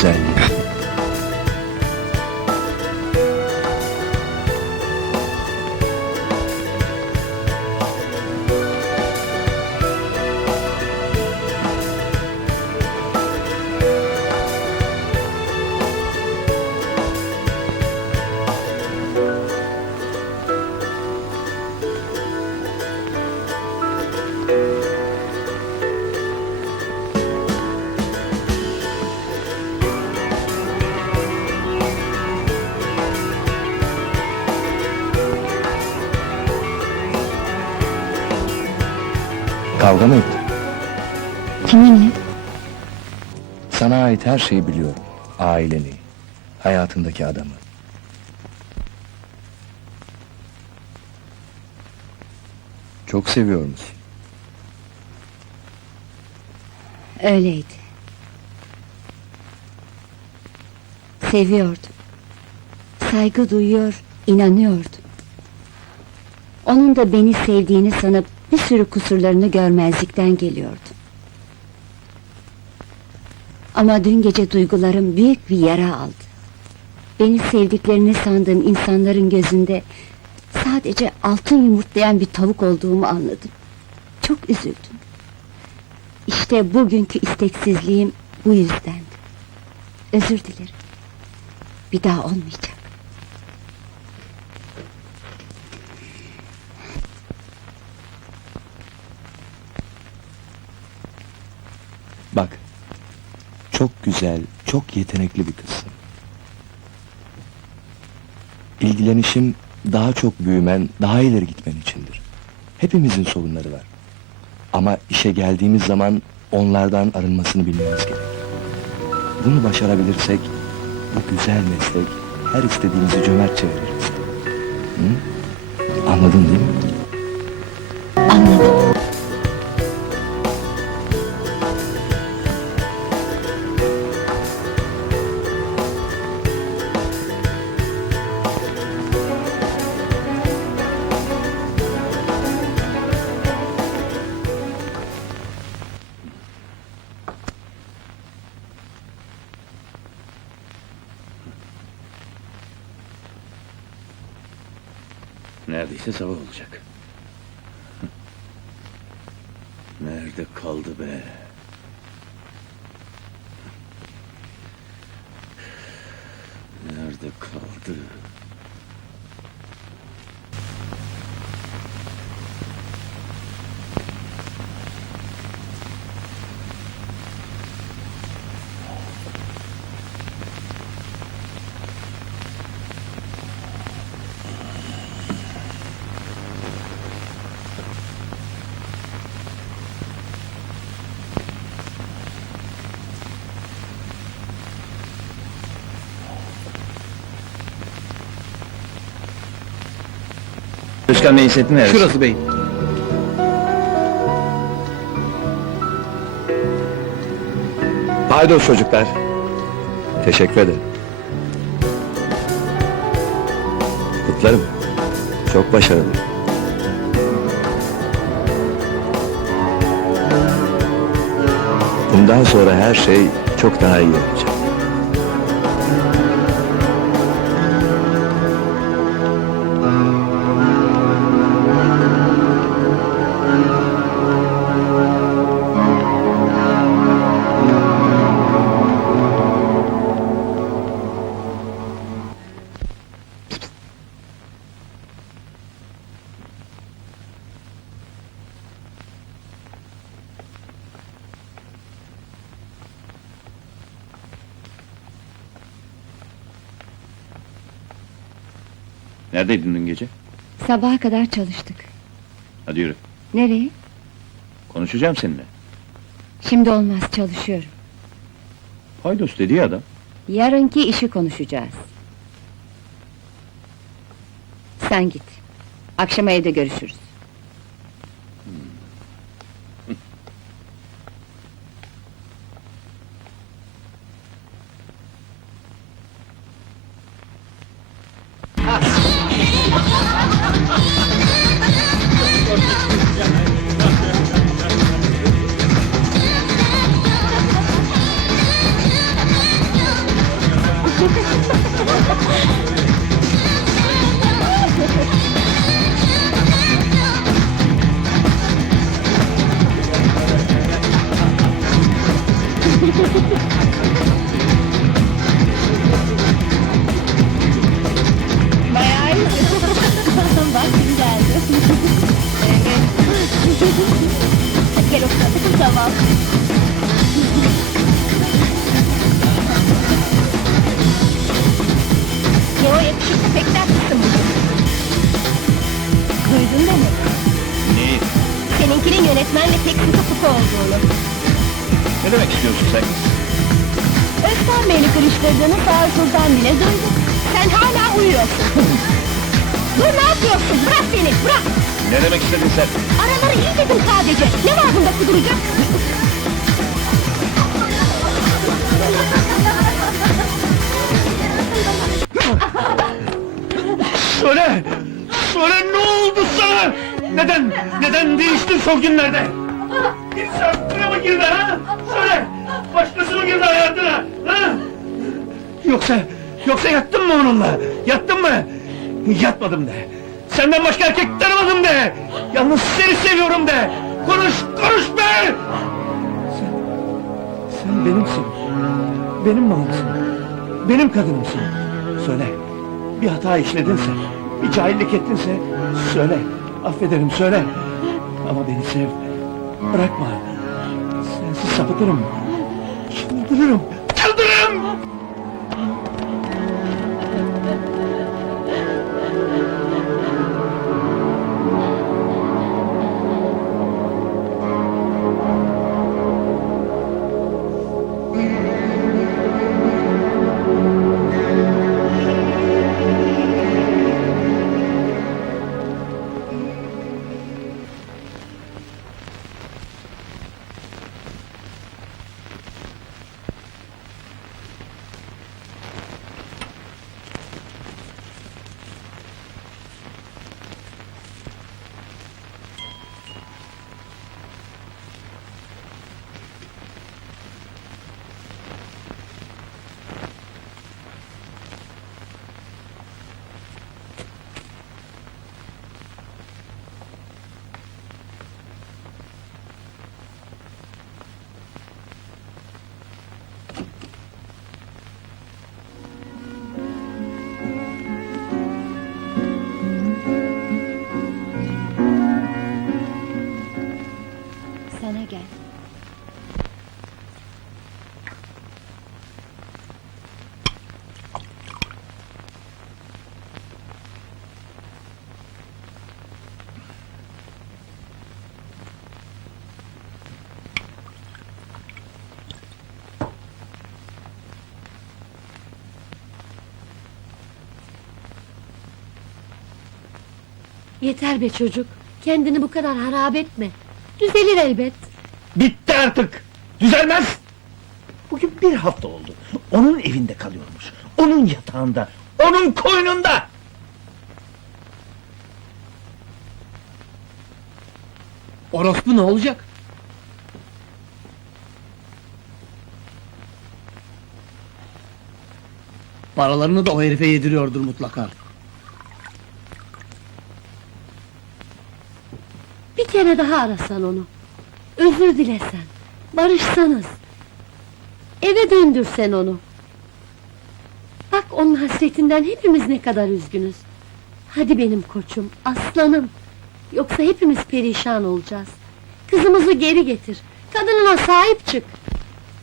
Say. Kavga mı ettin? Kiminle? Sana ait her şeyi biliyorum. Aileni, hayatındaki adamı. Çok seviyor musun? Öyleydi. Seviyordu. Saygı duyuyor, inanıyordu. Onun da beni sevdiğini sanıp bir sürü kusurlarını görmezlikten geliyordu. Ama dün gece duygularım büyük bir yara aldı. Beni sevdiklerini sandığım insanların gözünde sadece altın yumurtlayan bir tavuk olduğumu anladım. Çok üzüldüm. İşte bugünkü isteksizliğim bu yüzdendi. Özür dilerim. Bir daha olmayacak. Bak, çok güzel, çok yetenekli bir kızsın. İlgilenişim daha çok büyümen, daha ileri gitmen içindir. Hepimizin sorunları var. Ama işe geldiğimiz zaman onlardan arınmasını bilmemiz gerek. Bunu başarabilirsek, bu güzel meslek her istediğimizi cömertçe veririz. Hı? Anladın değil mi? Neredeyse sabah olacak. Nerede kaldı be? Nerede kaldı? Bey hissettin mi? Şurası bey. Paydos çocuklar. Teşekkür ederim. Kutlarım. Çok başarılı. Bundan sonra her şey çok daha iyi olacak. Neredeydin dün gece? Sabaha kadar çalıştık. Hadi yürü. Nereye? Konuşacağım seninle. Şimdi olmaz çalışıyorum. Paydos dedi ya adam. Yarınki işi konuşacağız. Sen git. Akşama evde görüşürüz. Oturalım. Tamam. Ne o yakışıklı pek tatlısın bugün. Duydun mı? Neyi? Seninkini senin yönetmenle pek sıkı fıkı olduğunu. Ne demek istiyorsun sen? Özkan Bey'le kırıştırdığını Sağır Sultan bile duydu. Sen hala uyuyorsun. Dur ne yapıyorsun? Bırak beni, bırak! Ne demek istedin sen? Araları iyi dedim sadece. Ne var bunda kuduracak? Söyle! Söyle ne oldu sana? Neden, neden değiştin son günlerde? İnsan buraya mı girdi ha? Söyle! Başkası mı girdi hayatına? Ha? Yoksa, yoksa yattın mı onunla? Yattın mı? Yatmadım de. Senden başka erkek tanımadım de. Yalnız seni seviyorum de. Konuş, konuş be! Sen, sen benimsin. Benim malımsın. Benim kadınımsın. Söyle. Bir hata işledinse, bir cahillik ettinse söyle. Affederim söyle. Ama beni sev. Bırakma. Sensiz sapıtırım. Çıldırırım. Yeter be çocuk. Kendini bu kadar harap etme. Düzelir elbet. Bitti artık! Düzelmez! Bugün bir hafta oldu. Onun evinde kalıyormuş. Onun yatağında. Onun koynunda! Orospu ne olacak? Paralarını da o herife yediriyordur mutlaka. Kere daha arasan onu. Özür dilesen. Barışsanız. Eve döndürsen onu. Bak onun hasretinden hepimiz ne kadar üzgünüz. Hadi benim koçum, aslanım. Yoksa hepimiz perişan olacağız. Kızımızı geri getir. Kadınına sahip çık.